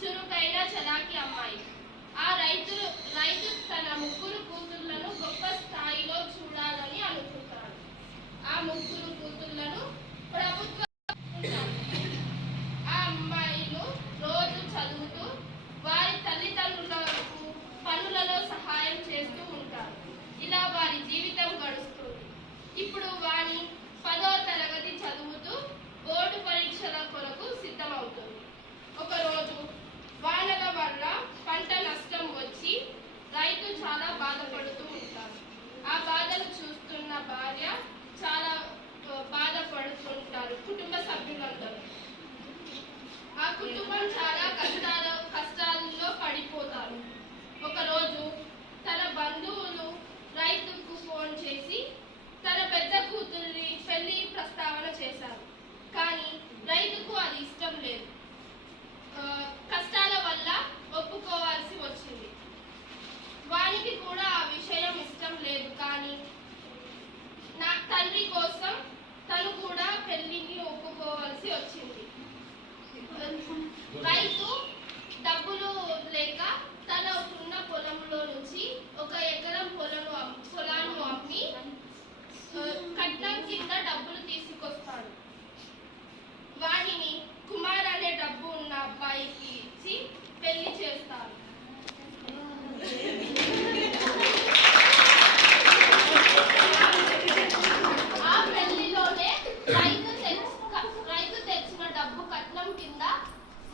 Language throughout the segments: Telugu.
చురుకైన చలాకి అమ్మాయి. ఆ రైతు తన ముగ్గురు కూతుళ్లను గొప్ప స్థాయిలో చూడాలని అనుకుంటాడు. ఆ ముగ్గురు కూతుళ్లను ప్రభుత్వ ఆ అమ్మాయిలు రోజు చదువుతూ వారి తల్లిదండ్రులకు పనులలో సహాయం చేస్తూ ఉంటారు. ఇలా వారి జీవితం గడుస్తుంది. ఇప్పుడు వాణి 10వ తరగతి చదువుతూ బోర్డు పరీక్షల కొరకు సిద్ధమవుతుంది. ఒకరోజు వానల వల్ల పంట నష్టం వచ్చి రైతు చాలా బాధపడుతూ ఉంటారు. ఆ బాధను చూస్తున్న భార్య చాలా బాధపడుతుంటారు. కుటుంబ సభ్యులందరూ ఆ కుటుంబం చాలా కష్టాల్లో పడిపోతారు. ఒకరోజు తన బంధువులు రైతుకు ఫోన్ చేసి తన పెద్ద కూతురి పెళ్లి ప్రస్తావన చేశారు. కానీ రైతుకు అది ఇష్టం లేదు. కష్టాల వల్ల ఒప్పుకోవాల్సి వచ్చింది. వానికి కూడా ఆ విషయం ఇష్టం లేదు. కానీ నా తండ్రి కోసం తను కూడా పెళ్లిని ఒప్పుకోవాల్సి వచ్చింది. రైతు డబ్బులు లేక తన ఉన్న పొలంలో నుంచి 1 ఎకరం పొలాన్ని అమ్మి కట్నం కింద డబ్బులు తీసుకొస్తాడు. వాణిని కుమార్ అనే డబ్బు ఉన్న అబ్బాయికి ఇచ్చి పెళ్లి చేస్తారు. ఆ పెళ్లిలోనే రైతు తెచ్చిన డబ్బు కట్నం కింద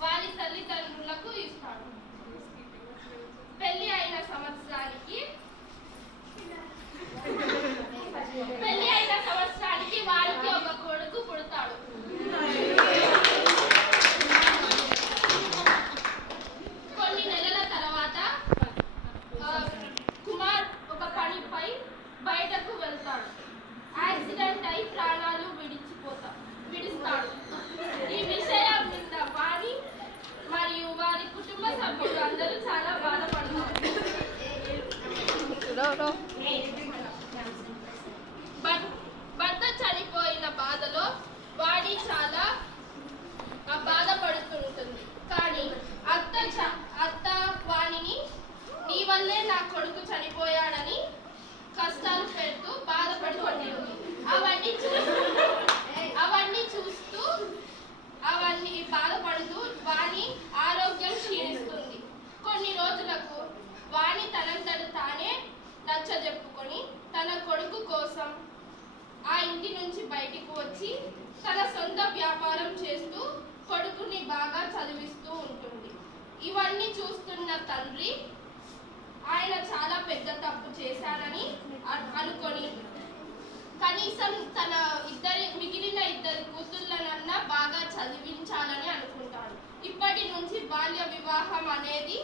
వారి తల్లిదండ్రులకు ఇస్తాడు. పెళ్లి అయిన సంవత్సరానికి వారికి ఒక కొడుకు పుడతాడు. కొన్ని నెలల తర్వాత కుమార్ ఒక పనిపై బయటకు వెళ్తాడు. యాక్సిడెంట్ అయి ప్రాణాలు విడిస్తాడు. ఈ విషయం విన్న వాణి మరియు వారి కుటుంబ సభ్యులు అందరూ చాలా బాధపడతారు. భర్త చనిపోయిన బాధలో వాణి చాలా బాధపడుతుంటుంది. కానీ అత్త వాణిని నీ వల్లే నా కొడుకు చనిపోయాడని కష్టాలు పెడుతూ బాధపడుతుంది. అవన్నీ బాధపడుతూ వాణి ఆరోగ్యం క్షీణిస్తుంది. కొన్ని రోజులకు వాణి తనంతట తానే నచ్చజెప్పుకొని తన కొడుకు కోసం ఆ ఇంటి నుంచి బయటికి వచ్చి తన సొంత వ్యాపారం చేస్తూ కొడుకుని బాగా చదివిస్తూ ఉంటుంది. ఇవన్నీ చూస్తున్న తండ్రి ఆయన చాలా పెద్ద తప్పు చేశారని అనుకొని కనీసం తన మిగిలిన ఇద్దరు కూతుళ్ళనన్నా బాగా చదివించాలని అనుకుంటాడు. ఇప్పటి నుంచి బాల్య వివాహం అనేది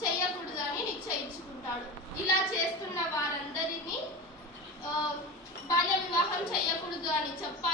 చేయకూడదని నిశ్చయించుకుంటాడు. ఇలా చేస్తున్న వారందరినీ బాల్య వివాహం చేయకూడదు అని చెప్పాలి